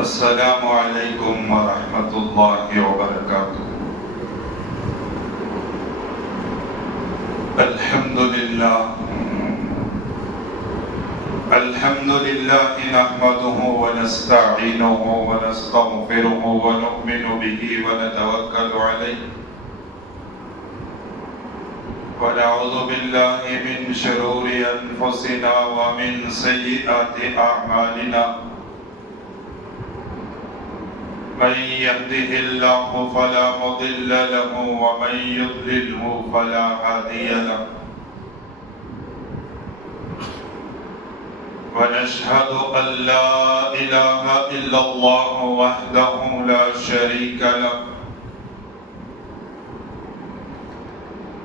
السلام علیکم ورحمۃ اللہ وبرکاتہ۔ الحمد للہ نحمده ونستعینه ونستغفره ونؤمن به ونتوکل علیہ ونعوذ باللہ من شرور انفسنا ومن سیئات اعمالنا، من يهده الله فلا مضل له ومن يضلله فلا هادي له، ونشهد أن لا إله إلا الله وحده لا شريك له،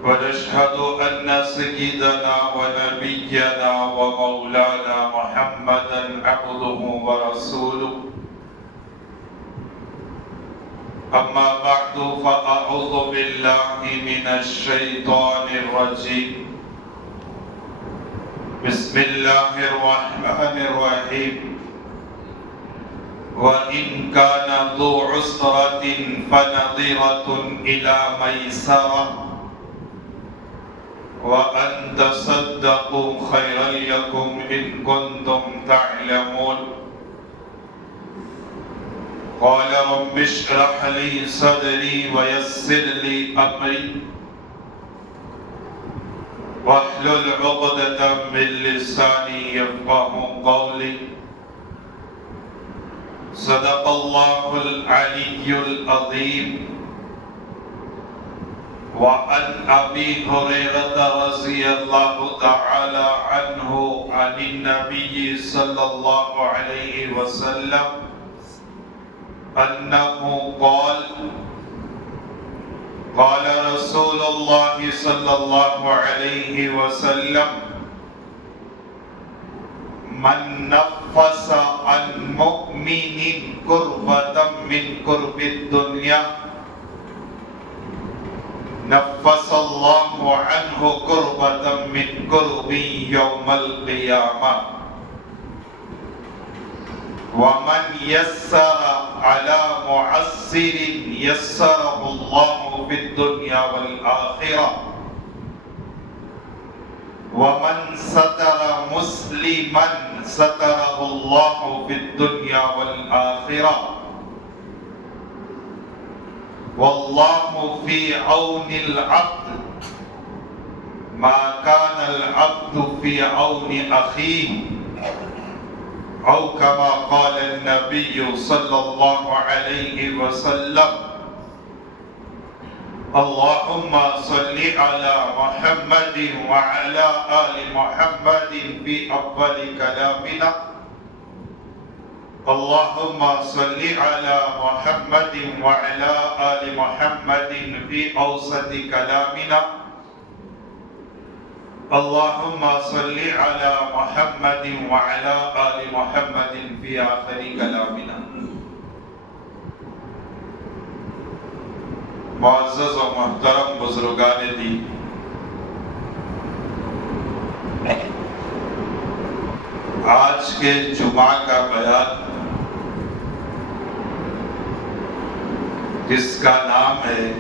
ونشهد أن سيدنا ونبينا ومولانا محمدا عبده ورسوله، أما بعد فأعوذ بالله من الشيطان الرجيم، بسم الله الرحمن الرحيم، وإن كان ذو عسرة فنظرة إلى ميسرة وأن تصدقوا خيرا لكم إن كنتم تعلمون، قال رب اشرح لي صدري ويسر لي أمري واحلل عقدة من لساني يفقهوا قولي، صدق الله العلي العظيم۔ وعن أبي هريرة رضي الله تعالى عنه عن النبي صلى الله عليه وسلم أنه قال قال رسول الله صلى الله عليه وسلم من نفس عن مؤمن كربة من كرب الدنيا نفس الله عنه كربة من كرب يوم القيامة، ومن يسر على معسر يسره الله في الدنيا والآخرة، ومن ستر مسلما ستره الله في الدنيا والآخرة، والله في عون العبد ما كان العبد في عون أخيه، أو كما قال النبي صلى الله عليه وسلم۔ اللهم صل على محمد وعلى آل محمد في أول كلامنا، اللهم صل على محمد وعلى آل محمد في أوسط كلامنا، اللهم صل على محمد وعلى آل محمد في آخر كلامنا۔ معزز و محترم بزرگان دین، آج کے جمعہ کا بیان جس کا نام ہے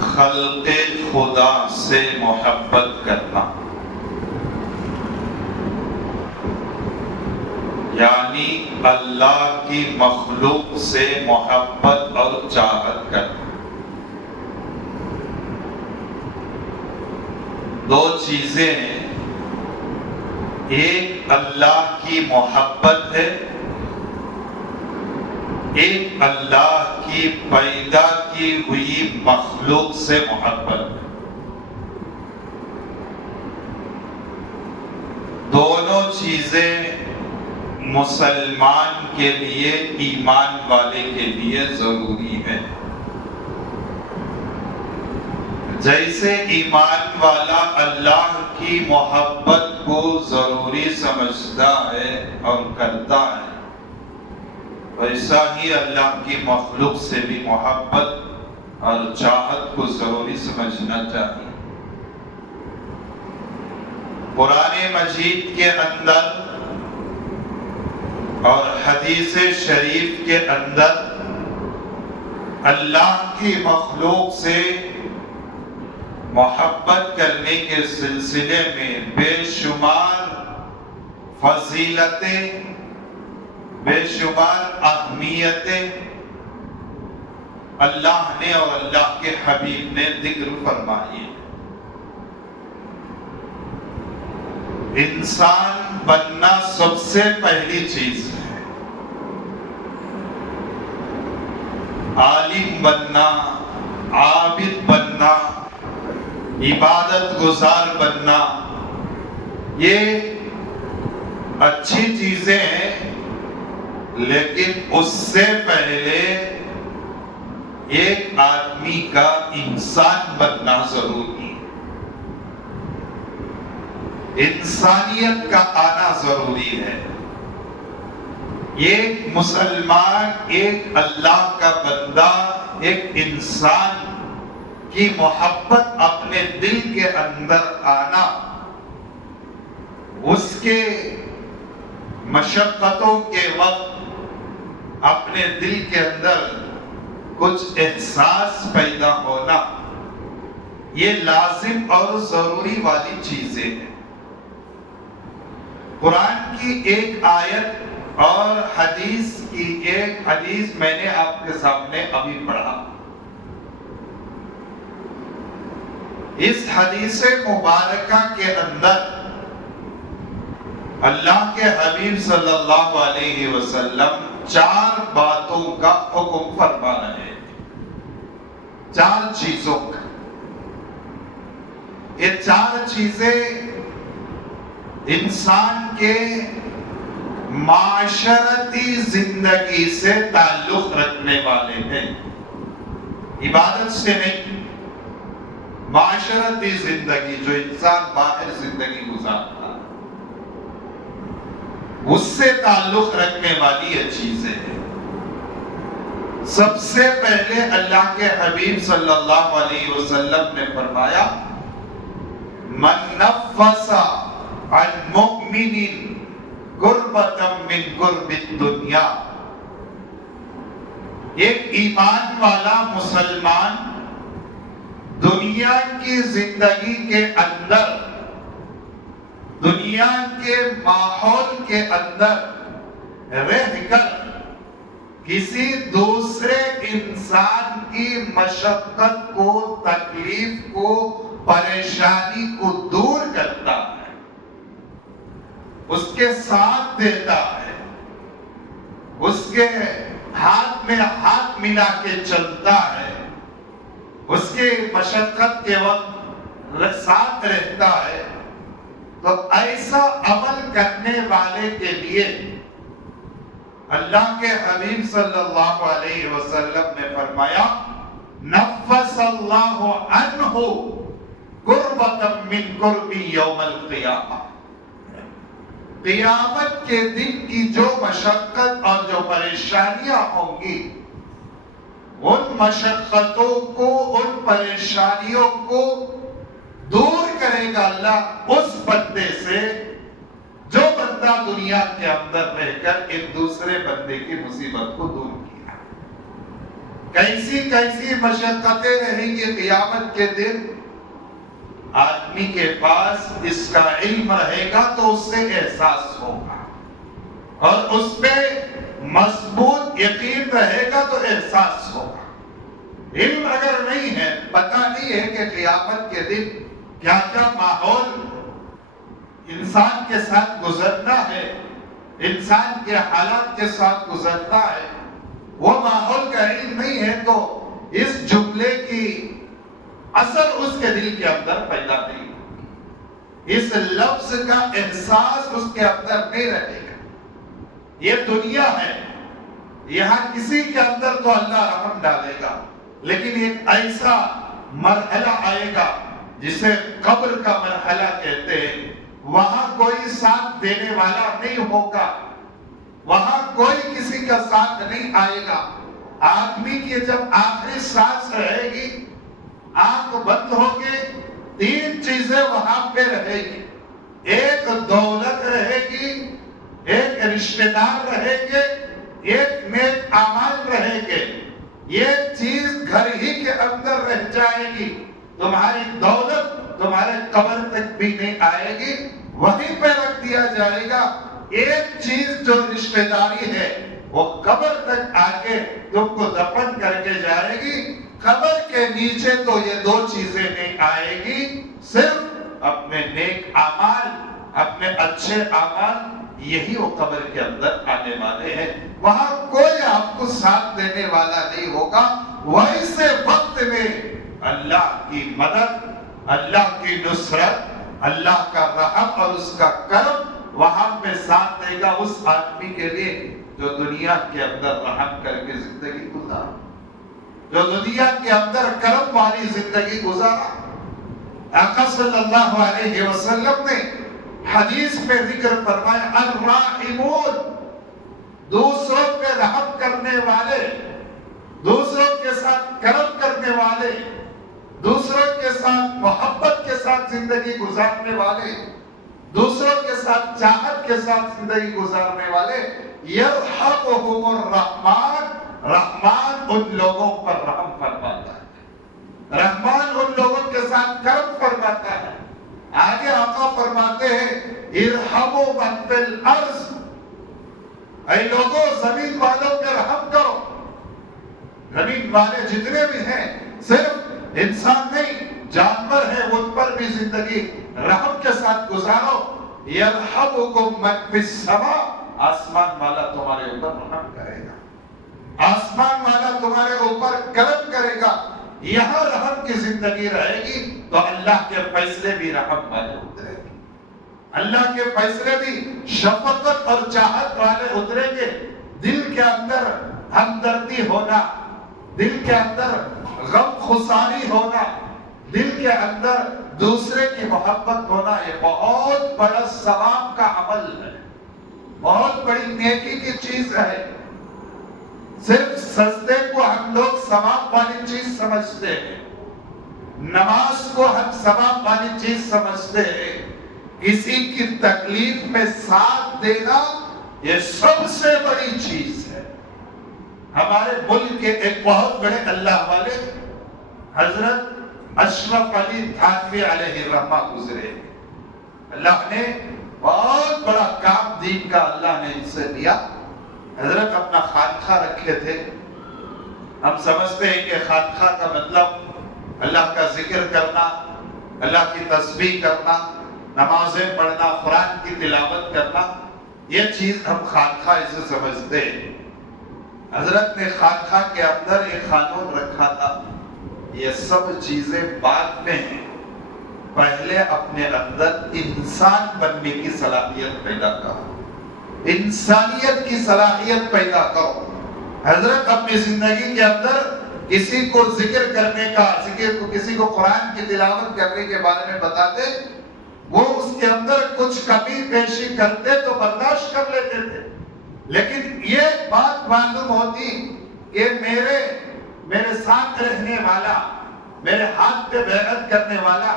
خلق خدا سے محبت کرنا، یعنی اللہ کی مخلوق سے محبت اور چاہت کرنا۔ دو چیزیں ہیں، ایک اللہ کی محبت ہے، ایک اللہ کی پیدا کی ہوئی مخلوق سے محبت ہے۔ دونوں چیزیں مسلمان کے لیے، ایمان والے کے لیے ضروری ہے۔ جیسے ایمان والا اللہ کی محبت کو ضروری سمجھتا ہے اور کرتا ہے، ویسا ہی اللہ کی مخلوق سے بھی محبت اور چاہت کو ضروری سمجھنا چاہیے۔ قرآن مجید کے اندر اور حدیث شریف کے اندر اللہ کی مخلوق سے محبت کرنے کے سلسلے میں بے شمار فضیلتیں، بے شمار اہمیتیں اللہ نے اور اللہ کے حبیب نے ذکر فرمائی. انسان بننا سب سے پہلی چیز ہے. عالم بننا، عابد بننا، عبادت گزار بننا، یہ اچھی چیزیں ہیں، لیکن اس سے پہلے ایک آدمی کا انسان بننا ضروری ہے. انسانیت کا آنا ضروری ہے. ایک مسلمان، ایک اللہ کا بندہ، ایک انسان کی محبت اپنے دل کے اندر آنا، اس کے مشقتوں کے وقت اپنے دل کے اندر کچھ احساس پیدا ہونا، یہ لازم اور ضروری والی چیزیں ہیں. قرآن کی ایک آیت اور حدیث کی ایک حدیث میں نے آپ کے سامنے ابھی پڑھا. اس حدیث مبارکہ کے اندر اللہ کے حبیب صلی اللہ علیہ وسلم 4 باتوں کا حکم فرما رہے ہیں. 4 چیزوں کا. یہ 4 چیزیں انسان کے معاشرتی زندگی سے تعلق رکھنے والے ہیں. عبادت سے نہیں، معاشرتی زندگی جو انسان باہر زندگی گزارتا اس سے تعلق رکھنے والی یہ چیزیں ہیں. سب سے پہلے اللہ کے حبیب صلی اللہ علیہ وسلم نے فرمایا من نفس عن مؤمن قربۃ من قرب الدنیا. ایک ایمان والا مسلمان دنیا کی زندگی کے اندر، دنیا کے ماحول کے اندر رہ کر کسی دوسرے انسان کی مشقت کو، تکلیف کو، پریشانی کو دور کرتا ہے، اس کے ساتھ دیتا ہے، اس کے ہاتھ میں ہاتھ ملا کے چلتا ہے، اس کے مشقت کے وقت ساتھ رہتا ہے، تو ایسا عمل کرنے والے کے لیے اللہ کے حبیب صلی اللہ علیہ وسلم نے فرمایا نفس اللہ عنہ قربۃ من قرب یوم القیامہ. قیامت کے دن کی جو مشقت اور جو پریشانیاں ہوں گی، ان مشقتوں کو، ان پریشانیوں کو دور کرے گا اللہ اس بندے سے جو بندہ دنیا کے اندر رہ کر ایک دوسرے بندے کی مصیبت کو دور کیا. کیسی کیسی مشقتیں رہیں گی قیامت کے دن. آدمی کے پاس اس کا علم رہے گا تو اس سے احساس ہوگا، اور اس پہ مضبوط یقین رہے گا تو احساس ہوگا. علم اگر نہیں ہے، پتہ نہیں ہے کہ قیامت کے دن کیا کیا ماحول انسان کے ساتھ گزرنا ہے، انسان کے حالات کے ساتھ گزرنا ہے، وہ ماحول کا علم نہیں ہے تو اس جملے کی اثر اس کے دل کے اندر پیدا نہیں ہوگی، اس لفظ کا احساس اس کے اندر نہیں رہے گا. یہ دنیا ہے، یہاں کسی کے اندر تو اللہ رحم ڈالے گا، لیکن ایک ایسا مرحلہ آئے گا جسے قبر کا مرحلہ کہتے ہیں. وہاں کوئی ساتھ دینے والا نہیں ہوگا، وہاں کوئی کسی کا ساتھ نہیں آئے گا. آدمی کی جب آخری سانس رہے گی، آنکھ بند ہوگی، 3 چیزیں وہاں پہ رہے گی. ایک دولت رہے گی، ایک ایک رشتہ دار رہیں گے، ایک نیک اعمال رہیں گے، یہ چیز گھر ہی کے اندر رہ جائے گی، تمہاری دولت تمہارے قبر تک بھی نہیں آئے گی، وہیں پہ رکھ دیا جائے گا۔ ایک چیز جو رشتہ داری ہے وہ قبر تک آ کے تم کو دفن کر کے جائے گی، قبر کے نیچے تو یہ دو چیزیں نہیں آئے گی، صرف اپنے نیک اعمال، اپنے اچھے اعمال، یہی وہ قبر کے اندر آنے والے ہیں۔ وہاں کوئی آپ کو ساتھ دینے والا نہیں ہوگا۔ ویسے وقت میں اللہ کی مدد، اللہ کی نصرت، اللہ کا رحم اور اس کا کرم وہاں پہ ساتھ دے گا اس آدمی کے لیے جو دنیا کے اندر رحم کر کے زندگی گزارا، جو دنیا کے اندر کرم والی زندگی گزارا۔ آقا صلی اللہ علیہ وسلم نے حدیث میں ذکر فرمایا، الراحمون، دوسروں پہ رحم کرنے والے، دوسروں کے ساتھ کرم کرنے والے، دوسروں کے ساتھ محبت کے ساتھ زندگی گزارنے والے، دوسروں کے ساتھ چاہت کے ساتھ زندگی گزارنے والے، یرحمہم الرحمن، رحمان ان لوگوں پر رحم فرماتا ہے، رحمان ان لوگوں کے ساتھ کرم فرماتا ہے۔ آگے آقا فرماتے ہیں، ارحموا من فی الارض، اے لوگوں زمین والوں پہ رحم کرو۔ زمین والے جتنے بھی ہیں، صرف انسان نہیں، جانور ہیں، ان پر بھی زندگی رحم کے ساتھ گزارو۔ یرحمکم من فی السماء، آسمان والا تمہارے اوپر رحم کرے گا، آسمان والا تمہارے اوپر کرم کرے گا۔ یہاں رحم کی زندگی رہے گی تو اللہ کے فیصلے بھی رحم والے اتریں گے، اللہ کے فیصلے بھی شفقت اور چاہت والے اتریں گے۔ دل کے اندر ہمدردی ہونا، دل کے اندر غم خساری ہونا، دل کے اندر دوسرے کی محبت ہونا، یہ بہت بڑا ثواب کا عمل ہے، بہت بڑی نیکی کی چیز ہے۔ صرف سجدے کو ہم لوگ ثواب والی چیز سمجھتے ہیں، نماز کو ہم ثواب والی چیز سمجھتے ہیں، کسی کی تکلیف میں ساتھ دینا یہ سب سے بڑی چیز ہے۔ ہمارے ملک کے ایک بہت بڑے اللہ والے حضرت اشرف علی تھانوی علیہ الرحمہ گزرے، اللہ نے بہت بڑا کام دین کا اللہ نے ان سے دیا۔ حضرت اپنا خانقاہ رکھے تھے، ہم سمجھتے ہیں کہ خانقاہ کا مطلب اللہ کا ذکر کرنا، اللہ کی تسبیح کرنا، نمازیں پڑھنا، قرآن کی تلاوت کرنا، یہ چیز ہم خانقاہ اسے سمجھتے ہیں۔ حضرت نے خانقاہ کے اندر ایک قانون رکھا تھا، یہ سب چیزیں بعد میں ہیں، پہلے اپنے اندر انسان بننے کی صلاحیت پیدا کرو، انسانیت کی صلاحیت پیدا کرو۔ حضرت اپنی زندگی کے اندر کسی کو ذکر کرنے کا، کسی کو قرآن کی تلاوت کرنے کے بارے میں بتاتے، وہ اس کے اندر کچھ کمی پیشی کرتے تو برداشت کر لیتے تھے، لیکن یہ بات معلوم ہوتی کہ میرے ساتھ رہنے والا، میرے ہاتھ پہ بیعت کرنے والا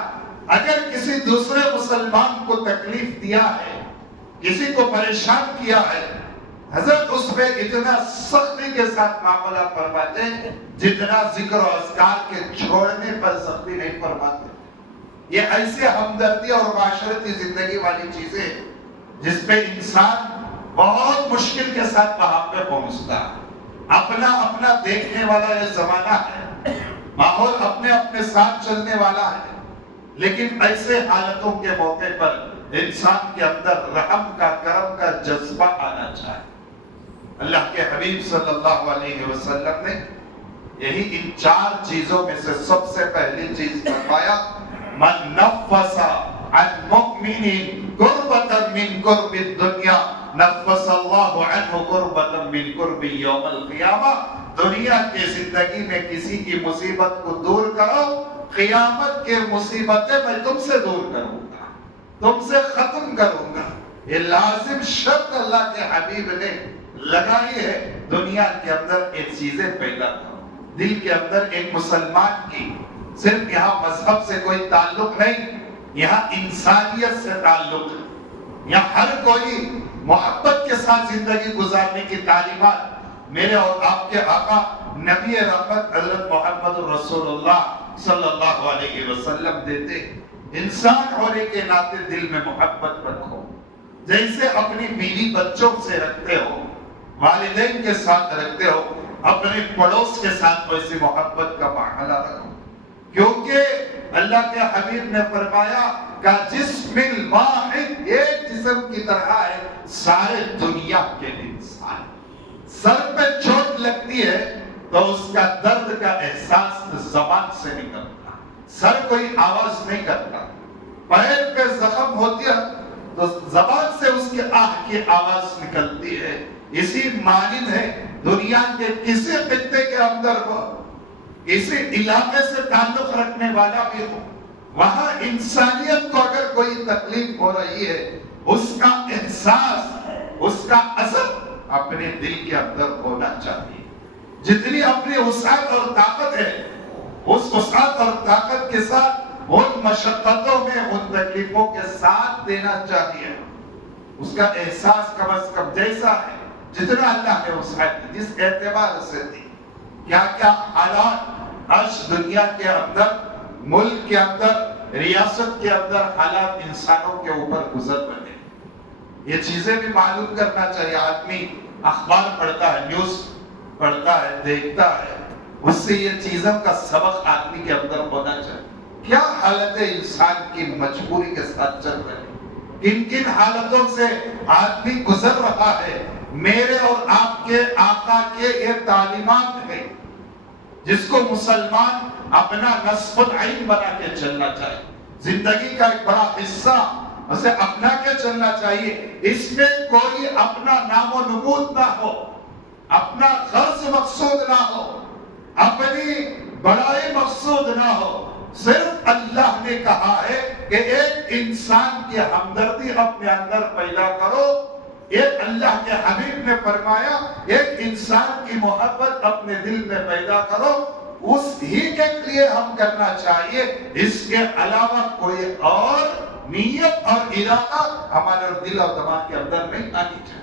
اگر کسی دوسرے مسلمان کو تکلیف دیا ہے، کسی کو پریشان کیا ہے، حضرت اس پہ اتنا سختی کے ساتھ معاملہ فرماتے جتنا ذکر و اذکار کے چھوڑنے پر سختی نہیں فرماتے۔ یہ ایسے ہمدردی اور معاشرتی زندگی والی چیزیں جس پہ انسان بہت مشکل کے ساتھ وہاں پہ پہنچتا ہے۔ اپنا دیکھنے والا یہ زمانہ ہے، ماحول اپنے ساتھ چلنے والا ہے، لیکن ایسے حالتوں کے موقع پر انسان کے اندر رحم کا، کرم کا جذبہ آنا چاہیے۔ اللہ کے حبیب صلی اللہ علیہ وسلم نے یہی ان 4 چیزوں میں سے سب سے پہلی چیز فرمایا، من نفس عن مؤمن کربۃ من کرب الدنیا نفس اللہ عنہ کربۃ من کرب یوم القیامہ۔ دنیا کی زندگی میں کسی کی مصیبت کو دور کرو، قیامت کے مصیبتیں میں تم سے دور کروں گا، تم سے ختم کروں گا۔ یہ لازم شرط اللہ کے حبیب نے لگائی ہے۔ دنیا کے اندر ایک چیزیں پیدا کرو، دل کے اندر ایک مسلمان کی صرف یہاں مذہب سے کوئی تعلق نہیں، یہاں انسانیت سے تعلق ہے۔ یہاں ہر کوئی محبت کے ساتھ زندگی گزارنے کی تعلیمات میرے اور آپ کے آقا نبی رحمت حضرت محمد رسول اللہ صلی اللہ علیہ وسلم دیتے. انسان ہونے کے ناطے دل میں محبت رکھو، جیسے اپنی بیوی بچوں سے رکھتے ہو، والدین کے ساتھ رکھتے ہو، اپنے پڑوس کے ساتھ ویسی محبت کا معاملہ رکھو. کیونکہ اللہ کے حبیب نے فرمایا کہ جسم الواحد ایک جسم کی طرح ہے سارے دنیا کے انسان. سر پہ چوٹ لگتی ہے تو اس کا درد کا احساس زبان سے نکلتا، سر کوئی آواز نہیں کرتا. پیر پہ زخم ہوتی ہے تو زبان سے اس کی آہ کی آواز نکلتی ہے. اسی مانند ہے دنیا کے کسی خطے کے اندر ہو، کسی علاقے سے تعلق رکھنے والا بھی ہو، وہاں انسانیت کو اگر کوئی تکلیف ہو رہی ہے، اس کا احساس، اس کا اثر اپنے دل کے اندر ہونا چاہیے. جتنی اپنی وسعت اور طاقت ہے، اس وسعت اور طاقت کے ساتھ ان مشقتوں میں، ان تکلیفوں کے ساتھ دینا چاہیے. اس کا احساس کم از کم جیسا ہے جتنا اللہ نے وسعت دی، جس اعتبار سے دی. کیا کیا حالات آج دنیا کے اندر، ملک کے اندر، ریاست کے اندر حالات انسانوں کے اوپر گزر رہے ہیں، یہ چیزیں بھی معلوم کرنا چاہیے. آدمی اخبار پڑھتا ہے، نیوز پڑھتا ہے، دیکھتا ہے، اس سے یہ چیزوں کا سبق آدمی کے اندر ہونا چاہیے. کیا حالت انسان کی مجبوری کے ساتھ چل رہی ہے، کن کن حالتوں سے آدمی گزر رہا ہے. میرے اور آپ کے آقا کے یہ تعلیمات ہیں جس کو مسلمان اپنا نصب العین بنا کے چلنا چاہیے. زندگی کا ایک بڑا حصہ اسے اپنا کے چلنا چاہیے. اس میں کوئی اپنا نام و نمود نہ ہو، اپنا غرض مقصود نہ ہو، اپنی بڑائی مقصود نہ ہو. صرف اللہ نے کہا ہے کہ ایک انسان کی ہمدردی اپنے اندر پیدا کرو. ایک اللہ کے حبیب نے فرمایا ایک انسان کی محبت اپنے دل میں پیدا کرو. اس ہی کے لیے ہم کرنا چاہیے، اس کے علاوہ کوئی اور نیت اور ارادہ ہمارے دل اور دماغ کے اندر نہیں آنی چاہیے.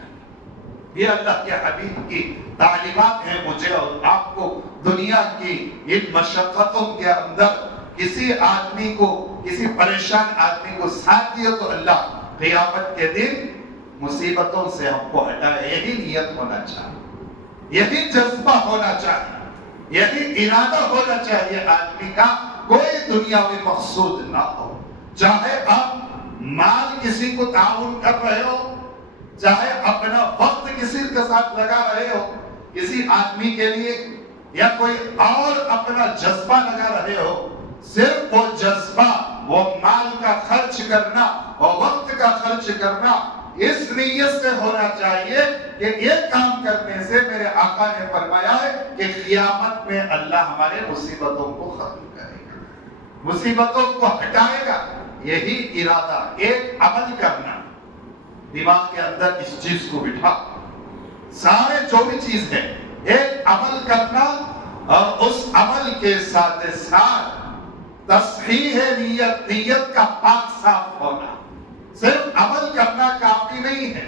یہ اللہ کے حبیب کی تعلیمات ہیں مجھے اور آپ کو. دنیا کی ان مشقتوں کے اندر کسی آدمی کو، کسی پریشان آدمی کو ساتھ دیا تو اللہ قیامت کے دن مصیبتوں سے ہم کو ہٹائے. یہی نیت ہونا چاہیے، یہی جذبہ ہونا چاہیے، یہی ارادہ ہونا چاہیے آدمی کا. کوئی دنیاوی مقصود نہ ہو. چاہے آپ مال کسی کو تعاون کر رہے ہو، چاہے اپنا وقت کسی کے ساتھ لگا رہے ہو کسی آدمی کے لیے، یا کوئی اور اپنا جذبہ لگا رہے ہو، صرف وہ جذبہ، وہ مال کا خرچ کرنا اور وقت کا خرچ کرنا اس نیت سے ہونا چاہیے کہ یہ کام کرنے سے میرے آقا نے فرمایا ہے کہ قیامت میں اللہ ہمارے مصیبتوں کو ختم کرے گا، مصیبتوں کو ہٹائے گا. یہی ارادہ، ایک عمل کرنا. دماغ کے اندر اس چیز کو بٹھا، سارے جو بھی چیز ہے ایک عمل کرنا اور اس عمل کے ساتھ ساتھ تصحیح نیت، نیت کا پاک صاف ہونا. صرف عمل کرنا کافی نہیں ہے،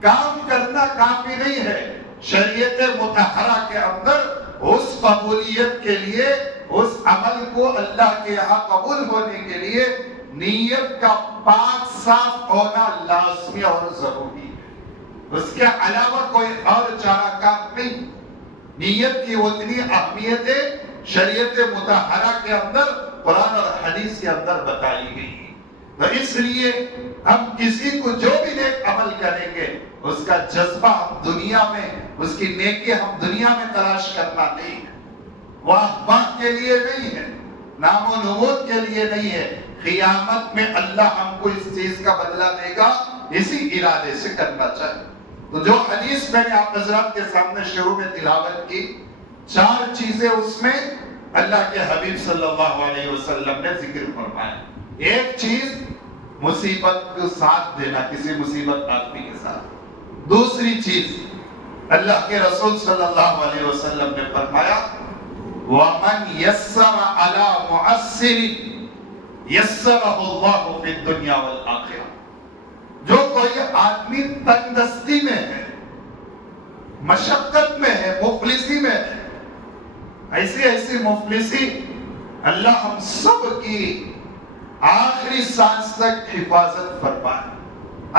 کام کرنا کافی نہیں ہے. شریعت مطہرہ کے اندر اس قبولیت کے لیے، اس عمل کو اللہ کے یہاں قبول ہونے کے لیے نیت کا پاک صاف ہونا لازمی اور ضروری ہے. اس کے علاوہ کوئی اور چارہ کار نہیں. نیت کی اتنی اہمیت ہے شریعت مطہرہ کے اندر، قرآن اور حدیث کے اندر بتائی گئی. تو اس لیے ہم کسی کو جو بھی نیک عمل کریں گے اس کا جذبہ ہم دنیا میں، اس کی نیکی ہم دنیا میں تلاش کرنا نہیں ہے، واہ کے لیے نہیں ہے، نام و نمود کے لیے نہیں ہے. قیامت میں اللہ ہم کو اس چیز کا بدلہ دے گا، اسی ارادے سے کرنا چاہیے. تو جو حدیث میں نے آپ حضرات کے سامنے شروع میں تلاوت کی، 4 چیزیں اس میں اللہ کے حبیب صلی اللہ علیہ وسلم نے ذکر فرمایا. ایک چیز مصیبت کو ساتھ دینا، کسی مصیبت آدمی کے ساتھ. دوسری چیز اللہ کے رسول صلی اللہ علیہ وسلم نے فرمایا وَمَنْ يَسَّرَ عَلَى مُعَسِّرٍ يَسَّرَهُ اللَّهُ فِي الدُّنْيَا وَالْآخِرَةِ. جو کوئی آدمی تنگدستی میں ہے، مشقت میں ہے، مفلسی میں ہے، ایسی مفلسی اللہ ہم سب کی آخری سانس تک حفاظت فرمائے۔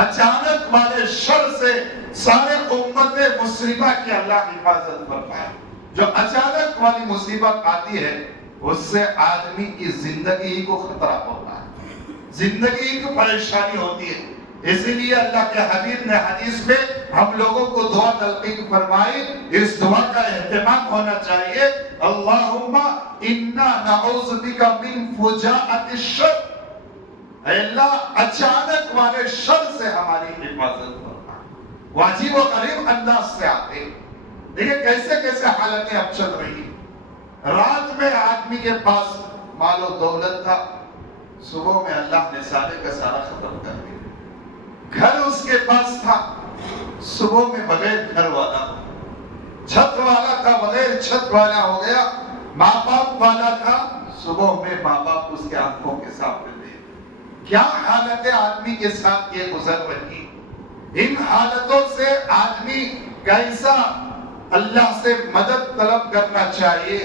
اچانک والے شر سے سارے امت مسلمہ کی اللہ حفاظت فرمائے۔ جو اچانک والی مصیبت آتی ہے اس سے آدمی کی زندگی کو خطرہ ہوتا ہے، زندگی کی پریشانی ہوتی ہے۔ اسی لیے اللہ کے حبیب نے حدیث میں ہم لوگوں کو دعا تلقین فرمائی، اس دعا کا اہتمام ہونا چاہیے، اللہم انا نعوذ بک من فجاءۃ الشر، اے اللہ اچانک والے شر سے ہماری حفاظت فرما۔ واجب و غریب انداز سے آتے، دیکھیں کیسے کیسے حالتیں اب چل رہی ہیں۔ رات میں آدمی کے پاس مال و دولت تھا، صبح میں اللہ نے سارے کا سارا ختم کر دیا۔ گھر اس کے پاس تھا، صبح میں بغیر گھر والا، چھت والا تھا بغیر چھت والا ہو گیا، ماں باپ والا تھا، صبح میں ماں باپ اس کے آنکھوں کے سامنے دے۔ کیا حالت آدمی کے ساتھ یہ گزر رہی، ان حالتوں سے آدمی کیسا اللہ سے مدد طلب کرنا چاہیے،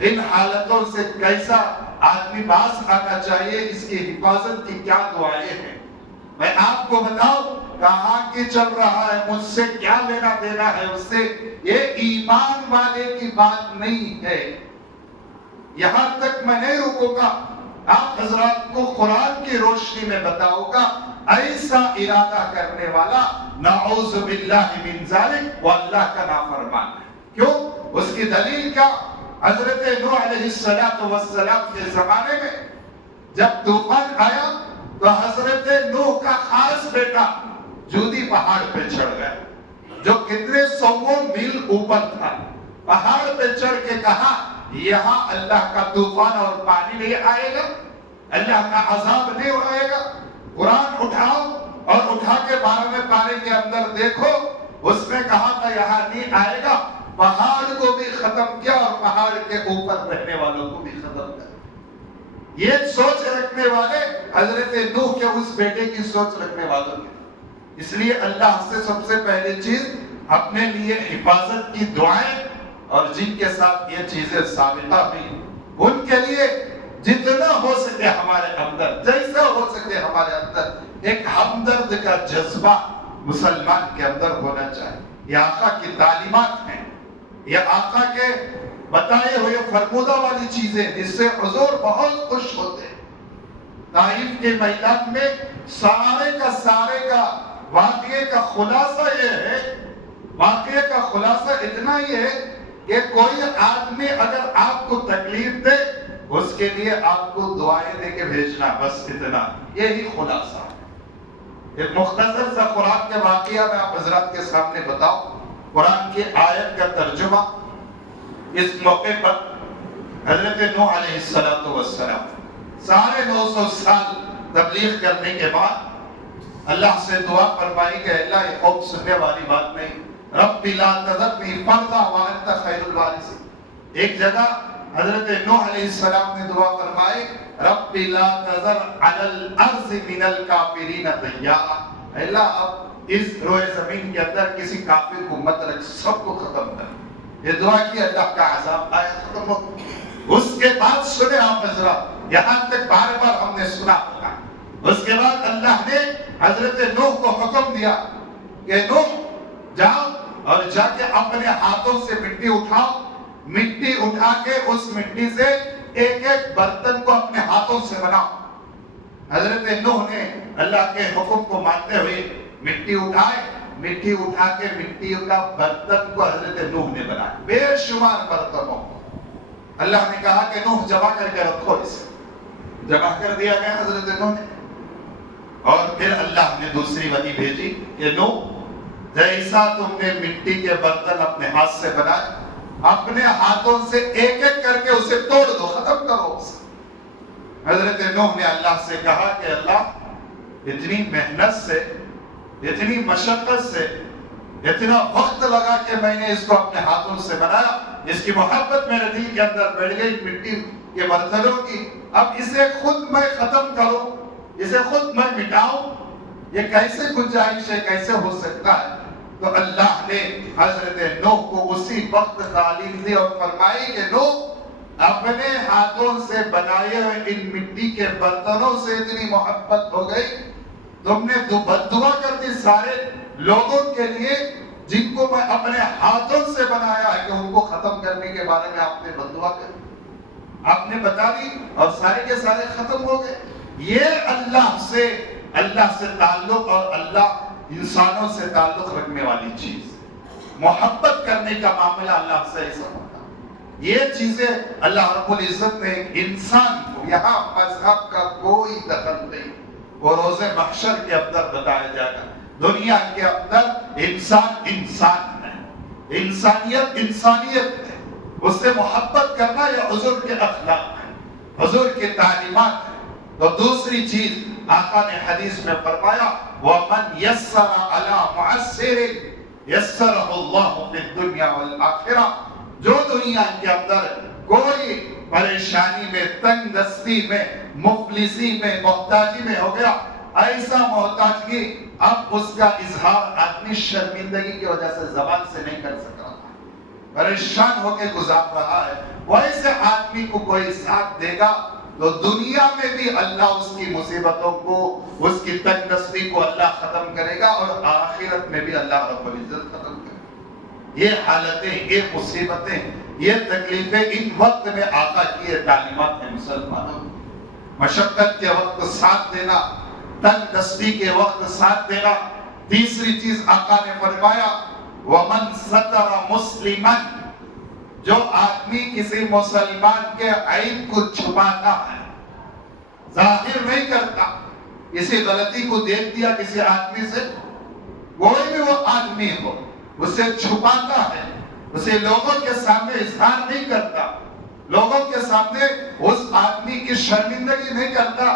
ان حالتوں سے کیسا آدمی باز آنا چاہیے، اس کی حفاظت کی کیا دعائیں ہیں۔ میں آپ کو بتاؤں کہاں کی چل رہا ہے، مجھ سے کیا لینا دینا ہے اس سے، یہ ایمان والے کی بات نہیں ہے۔ یہاں تک میں نہیں رکوں گا، آپ حضرات کو قرآن کی روشنی میں بتاؤں گا، ایسا ارادہ کرنے والا نعوذ باللہ من ذالک وہ اللہ کا نافرمان ہے۔ کیوں؟ اس کی دلیل کیا؟ حضرت نوح علیہ السلام کے زمانے میں جب طوفان آیا تو حضرت نوح کا خاص بیٹا جودی پہاڑ پہ چڑھ گیا، جو کتنے سووں میل اوپر تھا، پہاڑ پہ چڑھ کے کہا یہاں اللہ کا طوفان اور پانی نہیں آئے گا، اللہ کا عذاب نہیں آئے گا، قرآن اٹھاؤ اور اٹھا کے 12ویں پارے کے اندر دیکھو، اس نے کہا تھا یہاں نہیں آئے گا، پہاڑ کو بھی ختم کیا اور پہاڑ کے اوپر رہنے والوں کو بھی ختم کیا۔ یہ سوچ رکھنے والے حضرت نوح کے اس بیٹے کی سوچ رکھنے والوں کی، اس لیے اللہ سے سب سے پہلی چیز اپنے لیے حفاظت کی دعائیں، اور جن کے ساتھ یہ چیزیں ثابتہ ہوئی ان کے لیے جتنا ہو سکے ہمارے اندر، جیسا ہو سکے ہمارے اندر ایک ہمدرد کا جذبہ مسلمان کے اندر ہونا چاہیے۔ یہ آقا کی تعلیمات ہیں، یہ آقا کے بتائے ہوئے فرمودہ والی چیزیں جس سے حضور بہت خوش ہوتے ہیں۔ طائف کے میدان میں سارے کا واقعے کا خلاصہ یہ ہے، واقعے کا خلاصہ اتنا ہی ہے کہ کوئی آدمی اگر آپ کو تکلیف دے اس کے لیے آپ کو دعائیں دے کے بھیجنا، بس اتنا، یہی خلاصہ ہے۔ ایک مختصر سا قرآن کے واقعہ میں آپ حضرات کے سامنے بتاؤں، قرآن کی آیت کا ترجمہ۔ اس موقع پر حضرت نوح علیہ السلام سارے 900 سال تبلیغ کرنے کے بعد اللہ سے دعا فرمائی کہ اللہ یہ قوم سننے والی بات نہیں، رب لا تذرنی فردا وانت خیر الوارثین۔ ایک جگہ حضرت نوح علیہ السلام نے دعا فرمائی رب لا تذر علی الارض من الکافرین دیارا، اللہ اب اس روئے زمین کے اندر کسی کافر کو مت رکھ، سب کو ختم کر۔ یہ دعا کی، اللہ کا عذاب آیا، ختم ہو۔ اس کے بعد سنے آپ حضرات، یہاں تک بار بار ہم نے سنا ہوگا، اس کے بعد اللہ نے حضرت نوح کو حکم دیا کہ نوح جاؤ اور جا کے اپنے ہاتھوں سے مٹی اٹھاؤ، مٹی اٹھا کے اس مٹی سے ایک ایک برتن کو اپنے ہاتھوں سے بناؤ۔ حضرت نوح نے اللہ کے حکم کو مانتے ہوئے مٹی اٹھائے، مٹی اٹھا کے مٹی کا برتن کو حضرت نوح نے بنایا، بے شمار برتنوں کو۔ اللہ نے کہا کہ نوح جمع کر کے رکھو، اسے جمع کر دیا گیا حضرت نوح نے۔ اور پھر اللہ نے دوسری وحی بھیجی کہ نوح جیسا تم نے مٹی کے برتن اپنے ہاتھ سے بنائے، اپنے ہاتھوں سے ایک ایک کر کے اسے توڑ دو، ختم کرو اسے۔ حضرت نوح نے اللہ سے کہا کہ اللہ اتنی محنت سے، اتنی مشقت سے، اتنا وقت لگا کہ میں نے اس کو اپنے ہاتھوں سے بنایا، اس کی محبت میرے دل کے اندر بڑھ گئی مٹی کے برتنوں کی، اب اسے خود میں ختم کروں، اسے خود میں مٹاؤں، یہ کیسے گنجائش ہے، کیسے ہو سکتا ہے؟ تو اللہ نے حضرت نوح کو اسی وقت تعلیم دی اور فرمائی کہ نوح اپنے ہاتھوں سے بنائے ہوئے ان مٹی کے برتنوں سے اتنی محبت ہو گئی، تم نے بد دعا کر دی سارے لوگوں کے لیے جن کو میں اپنے ہاتھوں سے بنایا ہے کہ ان کو ختم کرنے کے بارے میں آپ نے بد دعا کر دی، آپ نے بتا دی اور سارے کے سارے ختم ہو گئے۔ یہ اللہ سے تعلق اور اللہ انسانوں سے تعلق رکھنے والی چیز، محبت کرنے کا معاملہ اللہ سے ایسا ہوتا ہے۔ یہ چیزیں اللہ رب العزت نے انسان کو، یہاں مذہب کا کوئی دخل نہیں، وہ روز محشر کے اندر بتایا جائے گا۔ دنیا کے اندر انسان ہے، انسانیت ہے، اس سے محبت کرنا یہ حضور کے اخلاق ہے، حضور کی تعلیمات ہے۔ تو دوسری چیز آقا نے حدیث میں فرمایا وَمَنْ يَسَّرَ عَلَى مُعَسِّرٍ يَسَّرَهُ اللَّهُ فِي الدُّنْيَا وَالْآخِرَةِ، جو دنیا کے اندر کوئی پریشانی میں، تنگ دستی میں، مفلسی میں، محتاجی میں ہو گیا، ایسا محتاجگی اب اس کا اظہار آدمی شرمندگی کی وجہ سے زبان سے نہیں کر سک رہا، پریشان ہو کے گزار رہا ہے، ویسے آدمی کو کوئی ساتھ دے گا تو دنیا میں بھی اللہ اس کی مصیبتوں کو، اس کی تنگ دستی کو اللہ ختم کرے گا، اور آخرت میں بھی اللہ رب العزت ختم کرے گا۔ یہ حالتیں، یہ مصیبتیں، یہ تکلیفیں ان وقت میں آقا کی یہ تعلیمات ہیں مسلمانوں کو۔ مشقت کے وقت ساتھ دینا، تنگ دستی کے وقت ساتھ دینا۔ تیسری چیز آقا نے فرمایا وَمَنْ سَتَرَ مُسْلِمًا، جو آدمی کسی مسلمان کے عیب کو چھپاتا ہے، ظاہر نہیں کرتا، کسی غلطی کو دیکھ دیا کسی آدمی سے، کوئی بھی وہ آدمی ہو، اسے چھپاتا ہے، اسے لوگوں کے سامنے اظہار نہیں کرتا، لوگوں کے سامنے اس آدمی کی شرمندگی نہیں کرتا،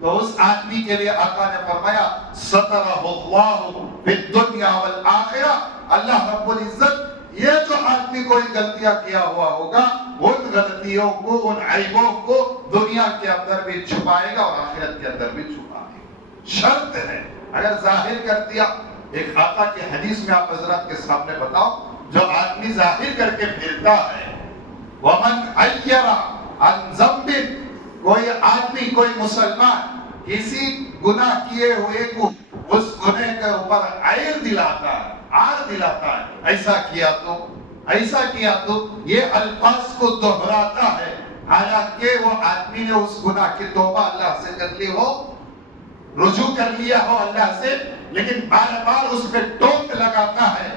تو اس آدمی کے لیے آقا نے فرمایا سَتَرَهُ اللَّهُ فِي الدُّنْيَا وَالْآخِرَةِ، اللہ رب العزت یہ جو آدمی کوئی غلطیاں کیا ہوا ہوگا، ان غلطیوں کو، ان عیبوں کو دنیا کے اندر بھی چھپائے گا اور آخرت کے اندر بھی چھپائے گا۔ شرط ہے، اگر ظاہر کر دیا، ایک آقا کی حدیث میں آپ حضرات کے سامنے بتاؤ، جو آدمی ظاہر کر کے پھرتا ہے وَمَنْ عَيَّرَ عَنْ ذَنْبٍ، کوئی آدمی، کوئی مسلمان کسی گناہ کیے ہوئے کو اس گناہ کے اوپر عیر دلاتا ہے، عار دلاتا ہے، ایسا کیا تو یہ الفاظ کو دہراتا ہے، حالانکہ وہ آدمی نے اس گناہ کی توبہ اللہ سے کر لی ہو، رجوع کر لیا ہو اللہ سے، لیکن بار بار اس پہ ٹوک لگاتا ہے۔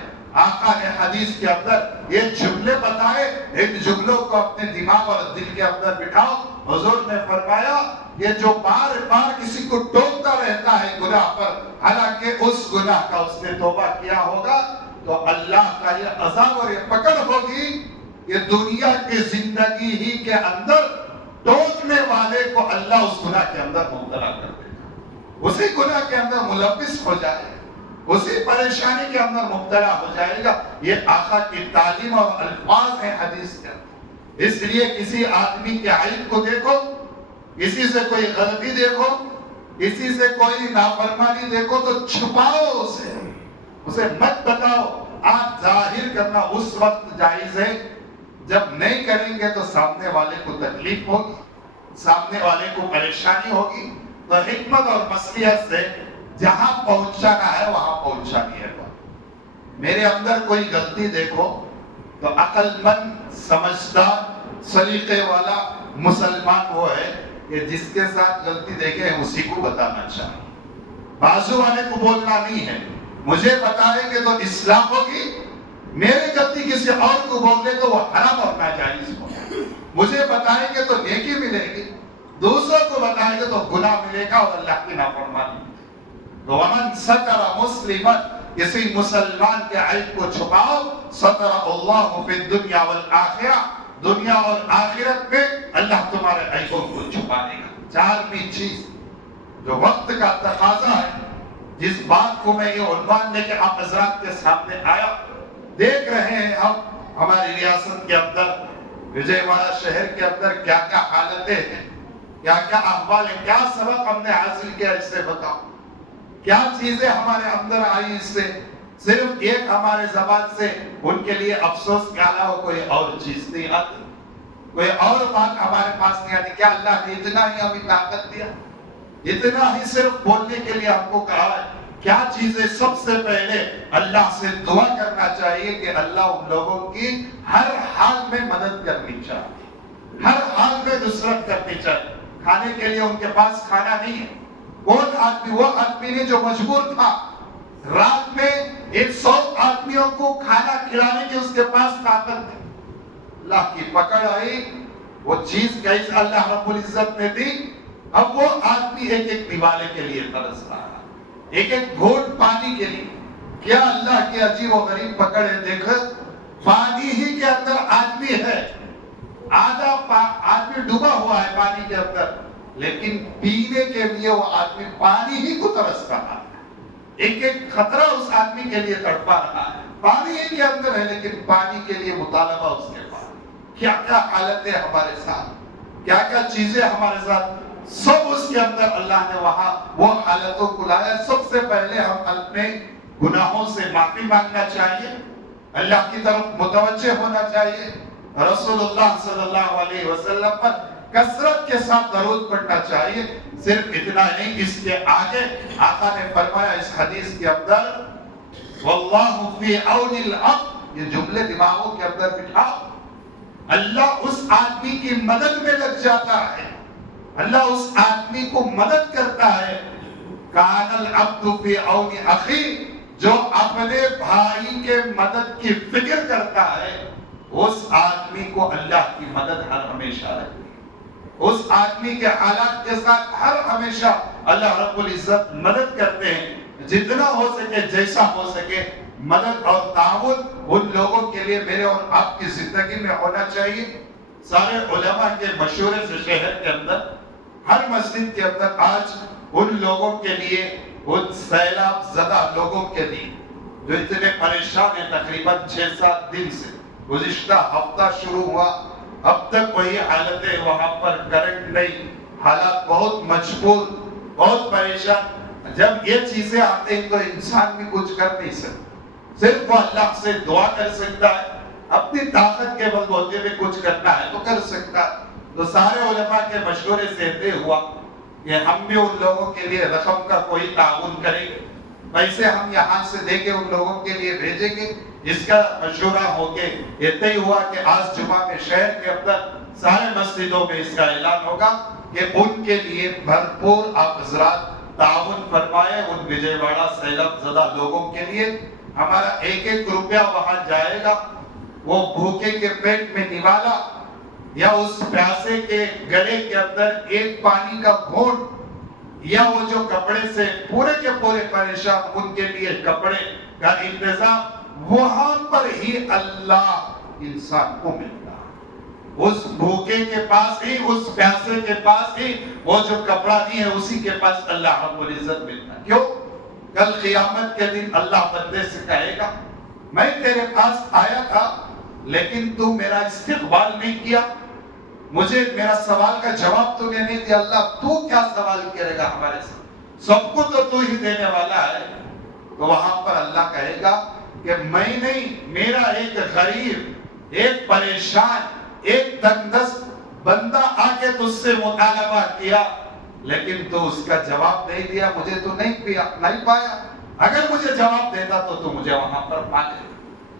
آقا نے حدیث کے اندر یہ جملے بتائے، ان جملوں کو اپنے دماغ اور دل کے اندر بٹھاؤ۔ حضور نے فرمایا یہ جو بار بار کسی کو ٹوکتا رہتا ہے گناہ پر، حالانکہ اس گناہ کا اس نے توبہ کیا ہوگا، تو اللہ کا یہ عذاب اور یہ پکڑ ہوگی، یہ دنیا کی زندگی ہی کے اندر ٹوکنے والے کو اللہ اس گناہ کے اندر مبتلا کر دے گا، اسی گناہ کے اندر ملوث ہو جائے گا، اسی پریشانی کے اندر مبتلا ہو جائے گا۔ یہ آقا کی تعلیم اور الفاظ ہیں حدیث کے اندر۔ اس لیے کسی آدمی کے عیب کو دیکھو، کسی سے کوئی غلطی دیکھو، کسی سے کوئی نافرمانی دیکھو تو چھپاؤ اسے مت بتاؤ۔ آج ظاہر کرنا اس وقت جائز ہے جب نہیں کریں گے تو سامنے والے کو تکلیف ہوگی، سامنے والے کو پریشانی ہوگی، تو حکمت اور مصلحت سے جہاں پہنچانا ہے وہاں پہنچانی ہے۔ میرے اندر کوئی غلطی دیکھو تو عقل مند، سمجھدار، سلیقے والا مسلمان وہ ہے کہ جس کے ساتھ غلطی دیکھے اسی کو بتانا چاہیے، بازو والے کو بولنا نہیں ہے۔ مجھے بتائیں گے تو اصلاح ہوگی، میری غلطی کسی اور کو بول دے تو وہ حرام اور ناجائز ہوگا۔ مجھے بتائیں گے تو نیکی ملے گی، دوسروں کو بتائیں گے تو گناہ ملے گا اور اللہ کی نافرمانی۔ تو ومن ستر مسلما، کسی مسلمان کے عیب کو چھپاؤ، ستر اللہ فی الدنیا والآخرہ، دنیا اور آخرت میں اللہ تمہارے عیبوں کو چھپا دے گا۔ چارہویں چیز جو وقت کا تقاضا ہے، جس بات کو میں یہ عنوان لے کے آپ حضرات کے سامنے آیا، دیکھ رہے ہیں ہم ہماری ریاست کے اندر، وجے واڑہ شہر کے اندر کیا کیا حالتیں ہیں، کیا کیا احوال ہیں، کیا سبق ہم نے حاصل کیا، اس سے بتاؤ۔ کیا چیزیں ہمارے اندر آئی اس سے؟ صرف ایک ہمارے زبان سے ان کے لیے افسوس کے علاوہ کوئی اور چیز نہیں آتی، کوئی اور بات ہمارے پاس نہیں آتی۔ کیا اللہ نے اتنا ہی ہمیں طاقت دیا؟ اتنا ہی صرف بولنے کے لیے ہم کو کہا ہے؟ کیا چیزیں سب سے پہلے اللہ سے دعا کرنا چاہیے کہ اللہ ان لوگوں کی ہر حال میں مدد کرنی چاہیے، ہر حال میں نصرت کرنی چاہیے۔ کھانے کے لیے ان کے پاس کھانا نہیں ہے، کون آدمی؟ وہ آدمی نے جو مجبور تھا رات میں 100 آدمیوں کو کھانا کھلانے کی، اس کے پاس طاقت تھی۔ اللہ کی پکڑ آئی، وہ چیز کیسے اللہ رب العزت نے دی؟ اب وہ آدمی ایک ایک نوالے کے لیے ترس رہا ہے، ایک ایک گھونٹ پانی کے لیے۔ کیا اللہ کی عجیب و غریب پکڑ ہے؟ دیکھ، پانی ہی کے اندر آدمی ہے، آدھا آدمی ڈوبا ہوا ہے پانی کے اندر، لیکن پینے کے لیے وہ آدمی پانی ہی کو ترس رہا ہے۔ ایک ایک خطرہ اس آدمی کے لیے تڑپا رہا ہے، پانی ہی کے اندر ہے لیکن پانی کے لیے مطالبہ اس کے پاس۔ کیا کیا حالتیں ہمارے ساتھ، کیا کیا چیزیں ہمارے ساتھ، سب اس کے اندر اللہ نے وہاں وہ حالتوں کو لایا۔ سب سے پہلے ہم اپنے گناہوں سے معافی مانگنا چاہیے، اللہ کی طرف متوجہ ہونا چاہیے، رسول اللہ صلی اللہ علیہ وسلم پر کثرت کے ساتھ درود پڑھنا چاہیے۔ صرف اتنا نہیں، اس کے آگے آقا نے فرمایا اس حدیث کے اندر، واللہ فی عون العبد، یہ جملے دماغوں کے اندر بٹھاؤ، اللہ اس آدمی کی مدد میں لگ جاتا ہے، اللہ اس آدمی کو مدد کرتا ہے۔ کان العبد فی عون اخی، جو اپنے بھائی کے مدد کی فکر کرتا ہے، اس آدمی کو اللہ کی مدد ہر ہمیشہ رہتی ہے، اس آدمی کے حالات کے ساتھ ہر ہمیشہ اللہ رب العزت مدد کرتے ہیں۔ جتنا ہو سکے، جیسا ہو سکے، مدد اور تعاون ان لوگوں کے لیے میرے اور آپ کی زندگی میں ہونا چاہیے۔ سارے علماء کے مشورے سے شہر کے اندر، ہر مسجد کے اندر آج ان لوگوں کے لیے، ان سیلاب زدہ لوگوں کے لیے جو اتنے پریشان ہیں، تقریباً 6-7 دن سے، گزشتہ ہفتہ شروع ہوا، اب تک وہی حالتیں، وہاں پر کرنٹ نہیں، حالات بہت مجبور، بہت پریشان۔ جب یہ چیزیں آتے ہیں تو انسان بھی کچھ کر نہیں سکتا، صرف وہ اللہ سے دعا کر سکتا ہے، اپنی طاقت کے بلبوتے میں کچھ کرنا ہے تو کر سکتا ہے۔ تو سارے علماء کے مشورے سے طے ہوا کہ ہم بھی ان لوگوں کے لیے رقم کا کوئی تعاون کریں گے، پیسے ہم یہاں سے دے کے ان لوگوں کے لیے بھیجیں گے۔ اس کا مشورہ ہو کے یہ طے ہوا کہ آج جمعہ میں شہر کے اندر سارے مسجدوں میں اس کا اعلان ہوگا کہ ان کے لیے بھرپور آپ حضرات تعاون فرمائے۔ ان وجے واڑہ سیلاب زدہ لوگوں کے لیے ہمارا 1-1 روپیہ وہاں جائے گا، وہ بھوکے کے پیٹ میں نوالا یا اس پیاسے کے گلے کے اندر ایک پانی کا گھونٹ، یا وہ جو کپڑے سے پورے کے پورے پریشان، ان کے لیے کپڑے کا انتظام، وہاں پر ہی اللہ انسان کو ملتا ہے۔ اس بھوکے کے پاس ہی، اس پیاسے کے پاس ہی، وہ جو کپڑا نہیں ہے اسی کے پاس اللہ رب العزت ملتا ہے۔ کیوں؟ کل قیامت کے دن اللہ بندے سے کہے گا، میں تیرے پاس آیا تھا لیکن تو میرا استقبال نہیں کیا، مجھے میرا سوال کا جواب تو نے نہیں دیا۔ اللہ تو کیا سوال کرے گا ہمارے سے؟ سب کو تو ہی دینے والا ہے۔ تو وہاں پر اللہ کہے گا کہ میں نہیں، میرا ایک غریب، ایک پریشان، ایک تنگدست بندہ آ کے تجھ سے مطالبہ کیا لیکن تو اس کا جواب نہیں دیا، مجھے تو نہیں پایا۔ اگر مجھے جواب دیتا تو مجھے وہاں پر پا لے۔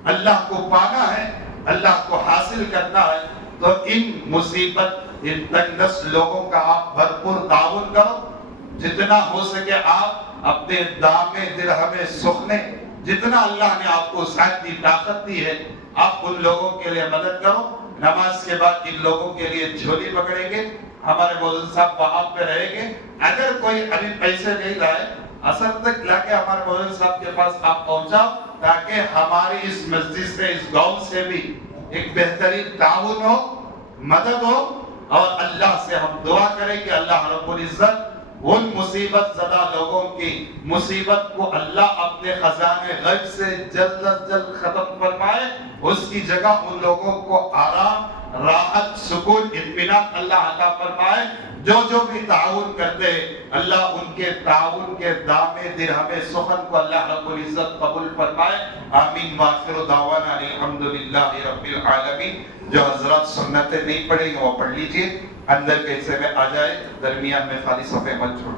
اللہ کو پانا ہے، اللہ کو حاصل کرنا ہے، تو ان مصیبت، ان تنگدست لوگوں کا آپ بھرپور تعاون کرو۔ جتنا ہو سکے آپ اپنے دامے درہمے سخنے، جتنا اللہ نے آپ کو ساتھ دی، طاقت دی ہے، آپ ان لوگوں کے لیے مدد کرو۔ نماز کے بعد ان لوگوں کے لیے جھولی پکڑیں گے، ہمارے مولانا صاحب وہاں پہ رہیں گے۔ اگر کوئی ابھی پیسے نہیں لائے، اثر تک لا کے ہمارے مولانا صاحب کے پاس آپ پہنچاؤ، تاکہ ہماری اس مسجد سے، اس گاؤں سے بھی ایک بہترین تعاون ہو، مدد ہو، اور اللہ سے ہم دعا کریں کہ اللہ رب العزت ان مصیبت زدہ لوگوں کی مصیبت کو اللہ اپنے خزانے غیب سے جلد از جلد ختم فرمائے، اس کی جگہ ان لوگوں کو آرام، راحت سکون اطمینان اللہ عطا فرمائے. جو بھی تعاون کرتے اللہ ان کے تعاون کے دام درہم سخن کو اللہ رب العزت قبول فرمائے. آمین. وآخر دعوانا الحمدللہ رب العالمین. جو حضرات سنتیں نہیں پڑھیں گے وہ پڑھ لیجئے، اندر کے حصے میں آ جائے، درمیان میں خالی صفحے مت چھوڑ.